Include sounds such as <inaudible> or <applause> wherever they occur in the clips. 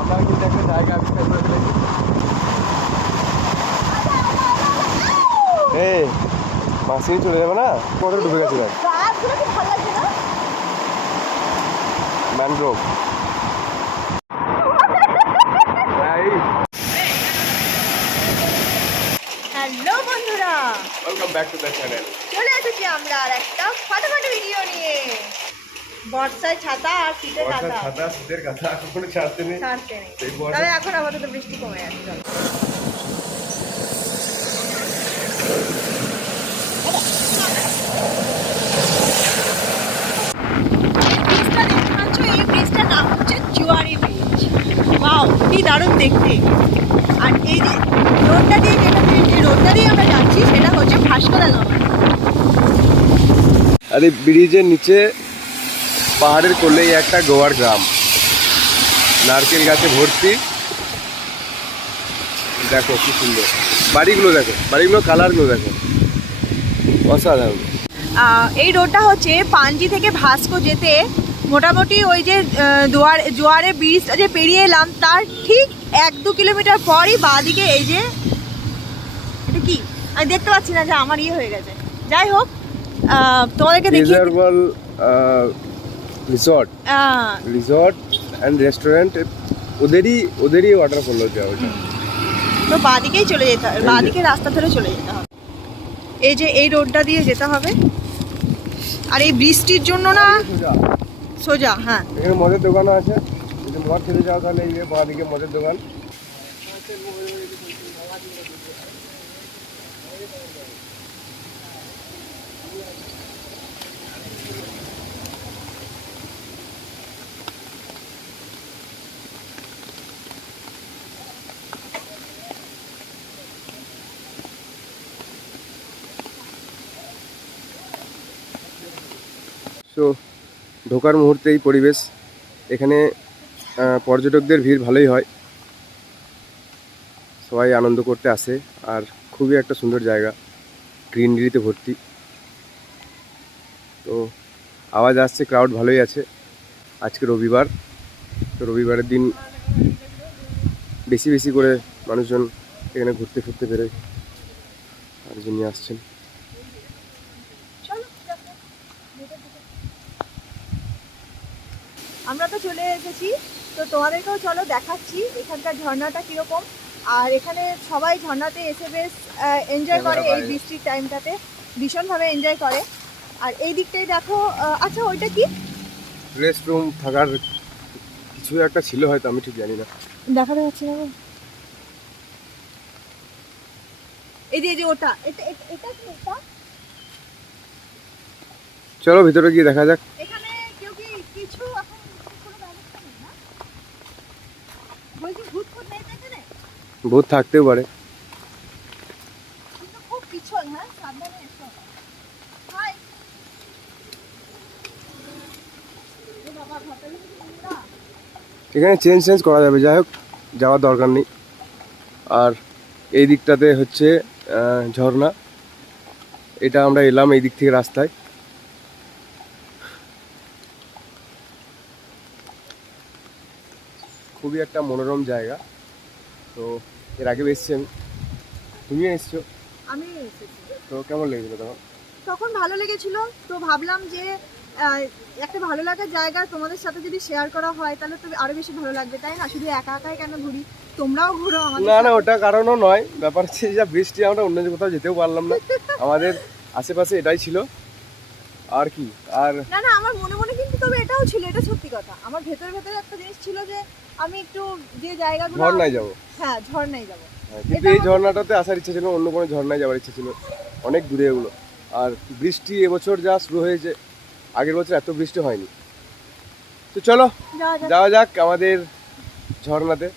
আমরা কিন্তু একটা জায়গা আবিষ্কার করে ফেলেছি। এই মাসি চলে যাবে না? কত ডুবে গেছে ম্যানগ্রোভ হ্যালো বন্ধুরা। Welcome back to the channel চলে এসেছি আমরা আর একটা ফাটাফাটি ভিডিও নিয়ে। বর্ষায় ছাতা আর শীতে বর্ষার কাঁথা ছাতা শীতের কথা কোনো ছাড়তে নেই। ছাড়তে নেই। এই বর্ষা- তবে এখন আপাতত বৃষ্টি কমে যাচ্ছে কি দারুণ দেখতে। আর এই যে রোডটা দিয়ে যেটা যে রোডটা দিয়ে আমরা যাচ্ছি সেটা হচ্ছে ভাস্করা গাঁও আর এই ব্রিজের নিচে পাহাড়ের কোলেই একটা গোয়ার গ্রাম। নারকেল গাছে ভর্তি। দেখো কি সুন্দর। বাড়িগুলো দেখো বাড়িগুলো কালারগুলো দেখো। অসাধারণ। এই রোডটা হচ্ছে পাঞ্জি থেকে ভাস্কো যেতে মোটামুটি ওই যে দুয়ার জোয়ারে ব্রিজটা যে পেরিয়ে এলাম তার ঠিক এক দু কিলোমিটার পরই বাঁদিকে এই যে এটা কি? আমি দেখতে পাচ্ছি না যে আমার ইয়ে হয়ে গেছে। যাই হোক তোমাদেরকে দেখি রিসর্ট রিসর্ট অ্যান্ড রেস্টুরেন্ট ওদেরই ওদেরই ওয়াটারফল হচ্ছে ওটা তো বাঁদিকেই চলে যেতে হবে বাঁদিকে রাস্তা ধরে চলে যেতে হবে এই যে এই রোডটা দিয়ে যেতে হবে? আর এই বৃষ্টির জন্য না? সোজা। হ্যাঁ। এখানে মদের দোকানও আছে। যদি মদ খেতে যাও তাহলে এই যে বাঁ দিকে মদের দোকান। সো ঢোকার মুহূর্তে এই পরিবেশ, এখানে পর্যটকদের ভিড় ভালোই হয়। সবাই আনন্দ করতে আসে, আর খুবই একটা সুন্দর জায়গা গ্রিনারিতে ভর্তি। তো আওয়াজ আসছে, ক্রাউড ভালোই আছে। আজকে রবিবার, তো রবিবারের দিন বেশি বেশি করে মানুষজন এখানে ঘুরতে ফিরতে বেরোয় আর যিনি আসছেন আমরা তো চলে এসেছি। তো তোমাদেরকেও চলো দেখাচ্ছি এখানকার ঝর্ণাটা কীরকম। আর এখানে সবাই ঝর্ণাতে এসে বেশ এনজয় করে এই। বৃষ্টির টাইমটাতে ভীষণভাবে এনজয় করে। আর এই দিকটাই দেখো আচ্ছা ওইটা কি? রেস্ট রুম থাকার কিছু একটা ছিল হয়তো আমি ঠিক জানি না। দেখাতে পাচ্ছি না। এই যে এই যে ওটা এটা এটা- এটা কি ওটা? চলো ভিতরে গিয়ে দেখা যাক এখানে কেউ কি কিছু এখন কোনো ব্যবস্থা নেই না বলছি ভূত ফুত নেই তো এখানে ভূত থাকতেও পারে কিন্তু খুব পিছল হ্যাঁ সাবধানে এসো হাই এ বাবা ঘরটা দেখি কি নোংরা। এখানে চেঞ্জ চেঞ্জ করা যাবে যাই হোক যাওয়ার দরকার নেই। আর এই দিকটাতে হচ্ছে ঝর্ণা। এটা আমরা এলাম এই দিক থেকে রাস্তায়। খুবই একটা মনোরম জায়গা। তো এর আগে এসছেন। তুমিও এসছো। আমি এসেছি। তো কেমন লেগেছিল তখন? তখন ভালো লেগেছিল। তো ভাবলাম যে একটা ভালো লাগার জায়গা তোমাদের সাথে যদি শেয়ার করা হয় তাহলে তো আরও বেশি ভালো লাগবে তাই না? শুধু একা একাই কেন ঘুরি? তোমরাও ঘুরো আমাদের না না ওটা কারণও নয়। ব্যাপার হচ্ছে যা বৃষ্টি আমরা অন্য কোথাও যেতেও পারলাম না। আমাদের আশেপাশে এটাই ছিল। আর কি? আর না না আমার মনে মনে কিন্তু তবে এটাও ছিল এটা সত্যি কথা। আমার ভেতরে ভেতরে একটা জিনিস ছিল যে আমি একটু যে জায়গাগুলো ঝর্ণায় যাব। হ্যাঁ ঝর্ণায় যাব। হ্যাঁ, কিন্তু এই ঝর্ণাটাতে আসার ইচ্ছা ছিল অন্য কোনো ঝর্ণায় যাওয়ার ইচ্ছা ছিল অনেক দূরে এগুলো। আর বৃষ্টি এবছর যা শুরু হয়েছে আগের বছর এত বৃষ্টি হয়নি। তো চলো যাওয়া যাক। যাওয়া যাক আমাদের ঝর্ণাতে।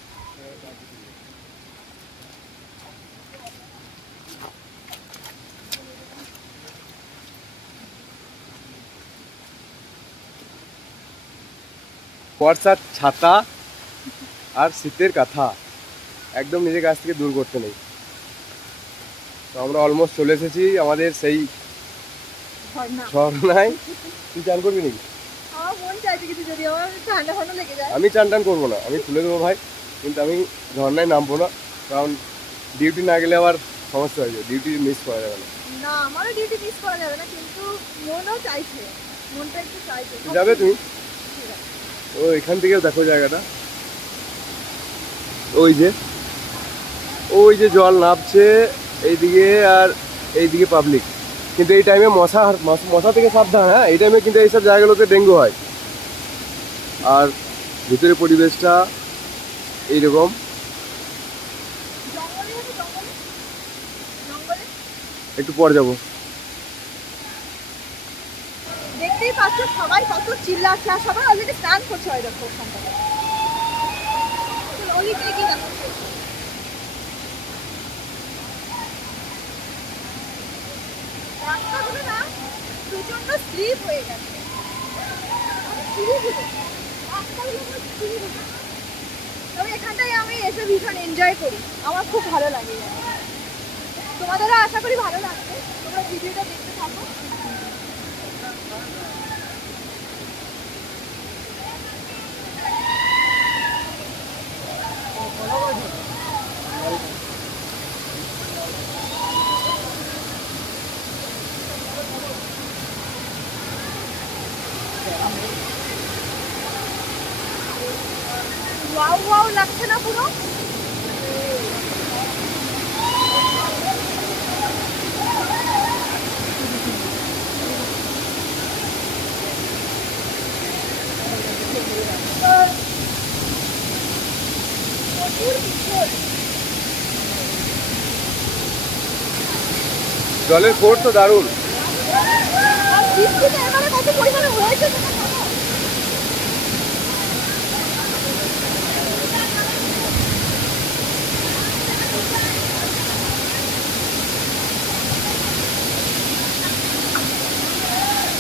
বর্ষার ছাতা আর শীতের কাঁথা। একদম নিজের কাছ থেকে দূর করতে নেই। তো আমরা অলমোস্ট চলে এসেছি আমাদের সেই ঝর্ণা। ঝর্ণায়। তুই চান করবি নাকি? আমি চান টান করব না আমি তুলে দেবো ভাই কিন্তু আমি ঝর্ণায় নামবো না কারণ ডিউটি না গেলে আবার সমস্যা হয়ে যায় ডিউটি মিস করা যাবে না। না আমারও ডিউটি মিস করা যাবে না কিন্তু মনও চাইছে মনটা একটু চাইছে। যাবে তুমি। ও এখান থেকেও দেখো জায়গাটা। ওই যে ওই যে জল নামছে এইদিকে আর এইদিকে পাবলিক কিন্তু এই টাইমে মশা, মশা- থেকে সাবধান হ্যাঁ? এই টাইমে কিন্তু এইসব জায়গাগুলোতে ডেঙ্গু হয়। আর ভিতরে পরিবেশটা এইরকম। একটু পর যাব। দেখতেই পাচ্ছ সবাই কত চিল্লাচ্ছে, আর সবাই অলরেডি স্নান করছে হয় দেখো ওখানটায় অলিতে কি দেখো রাস্তাগুলো এখানটায় আমি এসে ভীষণ এনজয় করি আমার খুব ভালো লাগে তোমাদেরও আশা করি ভালো লাগবে। তোমরা ভিডিওটা দেখতে থাকো। ওয়াও ওয়াও লাগছে না পুরো? জলের ফোর্স তো দারুণ আর বৃষ্টিটা এবারে কত পরিমাণে হয়েছে সেটা জানো?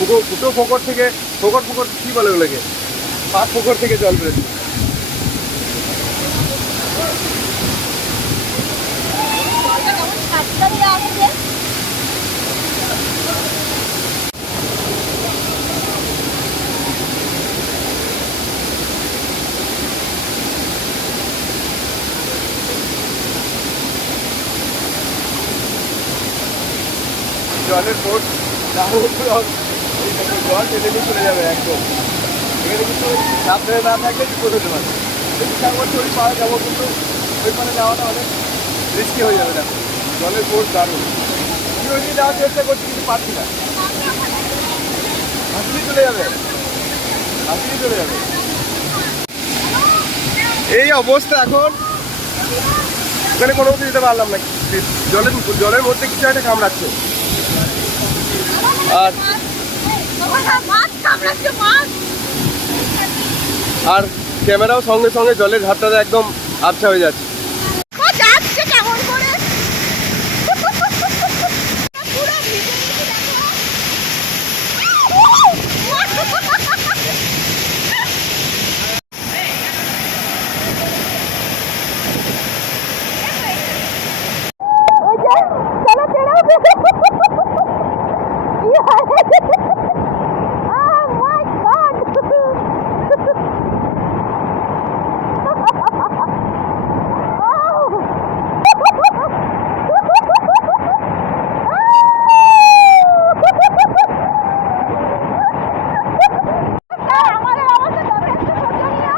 পুকুর ফুটো ফোকর থেকে, ফোকর ফোকর কি বলে ওগুলোকে? পাঁচ ফোকর থেকে জল বেরোচ্ছে। জলের ফোর্স দারুণ জল টেনে নিয়ে চলে যাবে একদম। এখানে কিন্তু সাবধানে না থাকলে বিপদ হতে পারে। চেষ্টা করছি ওই পাড়ে যাব কিন্তু ওই পাড়ে যাওয়াটা অনেক রিস্কি হয়ে যাবে দেখো। জলের ফোর্স দারুণ। আমি ওই দিকে যাওয়ার চেষ্টা করছি কিন্তু পারছি না। হাসিয়ে চলে যাবে। হাসিয়ে চলে যাবে। এই অবস্থা এখন। ওখানে কোনো মতো যেতে পারলাম না। জলের জলের মধ্যে কিছু একটা কামড়াচ্ছে। আর আমার না মাছ কামড়াচ্ছে মাছ আর ক্যামেরাও সঙ্গে সঙ্গে জলের ঘাটটা একদম আবছা হয়ে যাচ্ছে ও যাচ্ছে কেমন করে পুরো ভিজে গেছে দেখো ওই যে, চলো ছেড়েও দে। কি হয়? Oh my God! আমাদের অবস্থা তবে একটু শোচনীয়।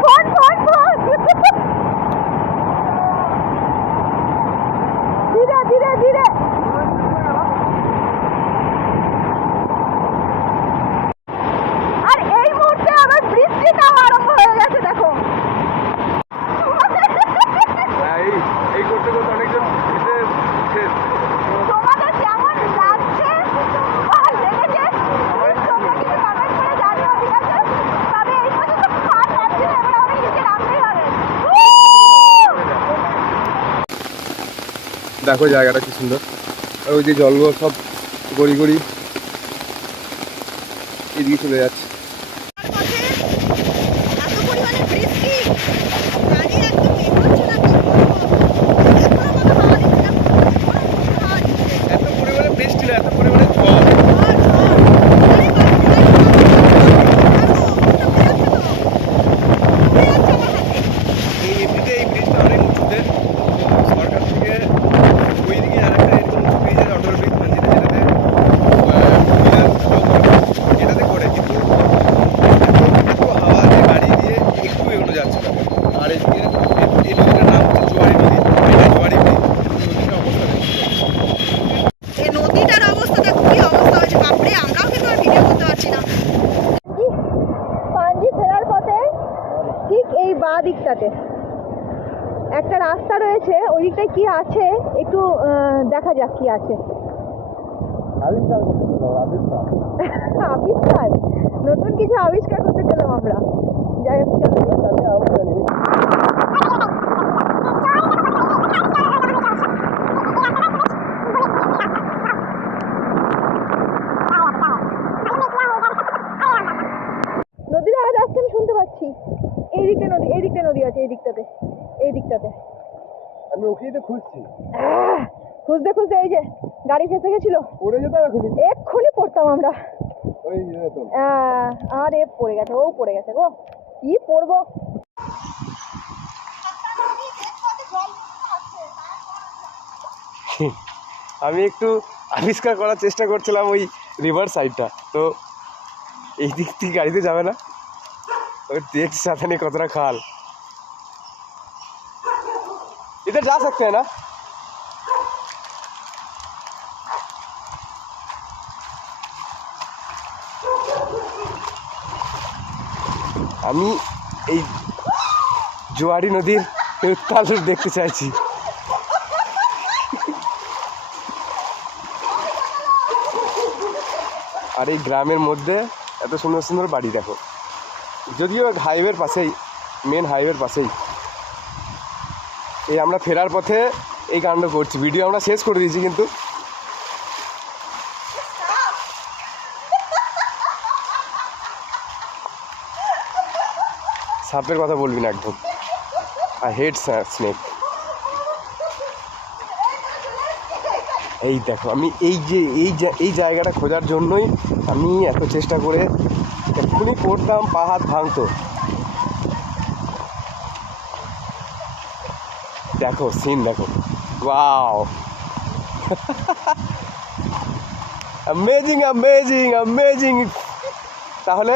ফোন ফোন ফোন ধীরে ধীরে ধীরে আর এই মুহূর্তে আবার বৃষ্টিটাও আরম্ভ হয়ে গেছে দেখো হ্যাঁ, এই এই করতে করতে অনেকজন ভিজে শেষ তোমাদের কেমন লাগছে বা লেগেছে তোমরা কিছু কমেন্ট করে জানিও ঠিক আছে তবে এই পর্যন্ত খাট পাচ্ছি না এবার আমাকে নিচে নামতেই হবে দেখো জায়গাটা কি সুন্দর। আর ওই যে জলগুলো সব গড়ি গড়ি এদিকে চলে যাচ্ছে পথে এত পরিমাণে বৃষ্টি গাড়ি একদম এগোচ্ছে না কি বলব এখনও মতো হাওয়া দিচ্ছে না হাওয়া দিচ্ছে এত পরিমাণে বৃষ্টি না এত পরিমাণে ঝড় ঝড়, ঝড়। আরে বাপরে, দেখো, দেখো, দেখো, দেখো, এই এমনিতে এই ব্রিজটা অনেক উঁচুতে তো সরকার থেকে ওই দিকে আরেকটা এরকম উঁচু ব্রিজ আছে অটল ব্রিজ মন্দিরে যেটাতে আহ, এটাতে করে কিন্তু এত এত হাওয়া যে গাড়ি দিয়ে একটু এগোনো যাচ্ছে না আর এদিকে এই- এই নদীটার নাম হচ্ছে জোয়ারি নদী এটা জোয়ারি ব্রিজ নদীটার অবস্থা দেখছি এই নদীটার অবস্থা দেখো কি অবস্থা হয়েছে বাপরে আমরাও কিন্তু আর ভিডিও করতে পারছি না পাঞ্জি ফেরার পথে ঠিক এই বাঁ দিকটাতে একটা রাস্তা রয়েছে ওই দিকটায় কি আছে একটু আহ, দেখা যাক কি আছে। <laughs> আবিষ্কার নতুন কিছু আবিষ্কার করতে পেলাম আমরা। যাই হোক চলো নদীর আওয়াজ আসছে আমি শুনতে পাচ্ছি এই দিকটা নদী এই দিকটা নদী আছে এই দিকটাতে এই দিকটাতে আমি ওকেই তো খুঁজছি আহ! খুঁজতে খুঁজতে এই যে গাড়ি ফেসে গেছিল। এক্ষুনি পড়তাম আমরা। আর এ পড়ে গেছে ও পড়ে গেছে গো। কি পড়ব? <laughs> আমি একটু আবিষ্কার করার চেষ্টা করছিলাম ওই রিভার সাইডটা তো এই দিক থেকে গাড়িতে যাবে না? ওই দেখছি সাথে কতটা খাল। এটা যা থাকতে না? আমি এই জোয়ারি নদীর উত্তাল রূপ দেখতে চাইছি। আর এই গ্রামের মধ্যে এত সুন্দর সুন্দর বাড়ি দেখো। যদিও হাইওয়ের পাশেই মেন হাইওয়ের পাশেই। এই আমরা ফেরার পথে এই কাণ্ড করছি। ভিডিও আমরা শেষ করে দিয়েছি কিন্তু। সাপের কথা বলবি না একদম। আই হেট স্নেক এই দেখো, আমি এই যে, এই এই জায়গাটা খোঁজার জন্যই আমি এত চেষ্টা করে এক্ষুনি করতাম পা হাত ভাঙতো। দেখো সিন দেখো। ওয়াও অ্যামেজিং অ্যামেজিং অ্যামেজিং তাহলে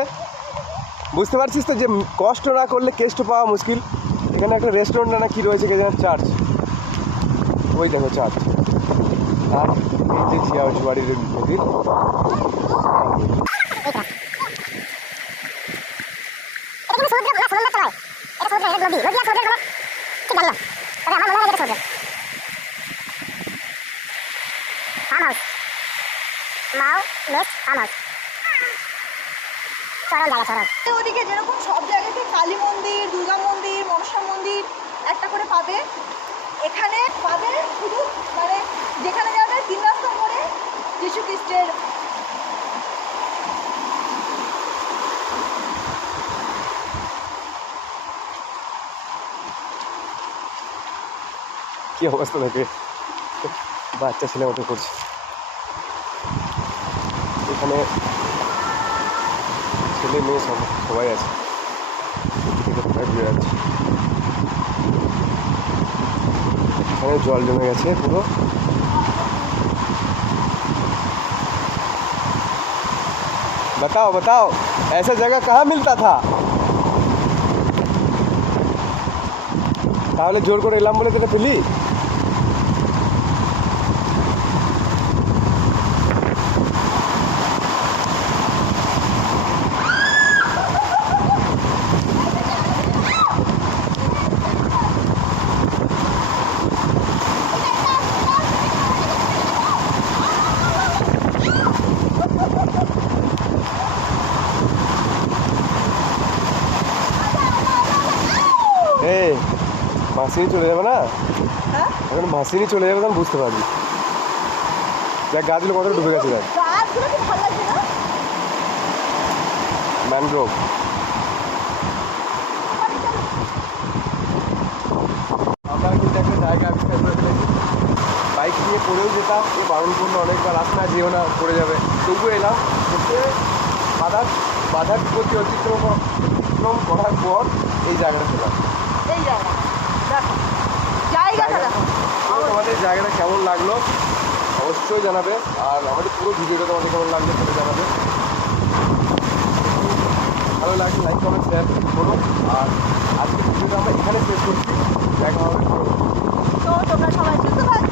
বুঝতে পারছিস তো যে কষ্ট না করলে কেষ্ট পাওয়া মুশকিল? এখানে একটা রেস্টুরেন্ট না কি রয়েছে কে জানে? চার্চ ওই দেখো চার্চ আর এই যে ঝিয়াবাড়ির নদীর এটা কিন্তু সমুদ্র না সমুদ্র নয় এটা সমুদ্র এটা নদী নদী আর সমুদ্রের কোনো ঠিক জানি না তবে আমার চরম জায়গা চরম ওদিকে যেরকম সব জায়গাতে কালী মন্দির দুর্গা মন্দির মনসা মন্দির একটা করে পাবে। এখানে পাবে শুধু মানে যেখানে যাবে তিন রাস্তা মোড়ে যিশু খ্রিস্টের কি অবস্থা থাকে বাচ্চা ছেলে মতো করছে। এখানে ছেলে মেয়ে সব সবাই আছে এদিকে কোথায় ঘুরে যাচ্ছে এখানে জল জমে গেছে পুরো बताओ बताओ ऐसा जगह कहाँ मिलता था তাহলে জোর করে এলাম বলে তোকে পেলি ভাসিনি চলে যাবে না? হ্যাঁ? এখন ভাসিনি চলে যাবে তখন বুঝতে পারবি। দেখ গাছগুলো কতটা ডুবে গেছে দেখ। ম্যানগ্রোভ। আমরা কিন্তু একটা জায়গা আবিষ্কার করে ফেলেছি। বাইক নিয়ে পড়েও যেতাম এ বারণ করল অনেকবার না যেও না পড়ে যাবে। তবু এলাম। এসে বাধার বাধার প্রতি অতিক্রম অতিক্রম করার পর এই জায়গাটা পেলাম এই জায়গা জায়গাটা কেমন লাগল অবশ্যই জানাবে। আর আমাদের পুরো ভিডিওটা তোমাদের কেমন লাগল সেটা জানাবে। ভালো লাগছে লাইক কমেন্ট শেয়ার করো। আর আজকে ভিডিওটা আমরা এখানে শেষ করছি। দেখা হবে তো সবাই সুস্থ ভালো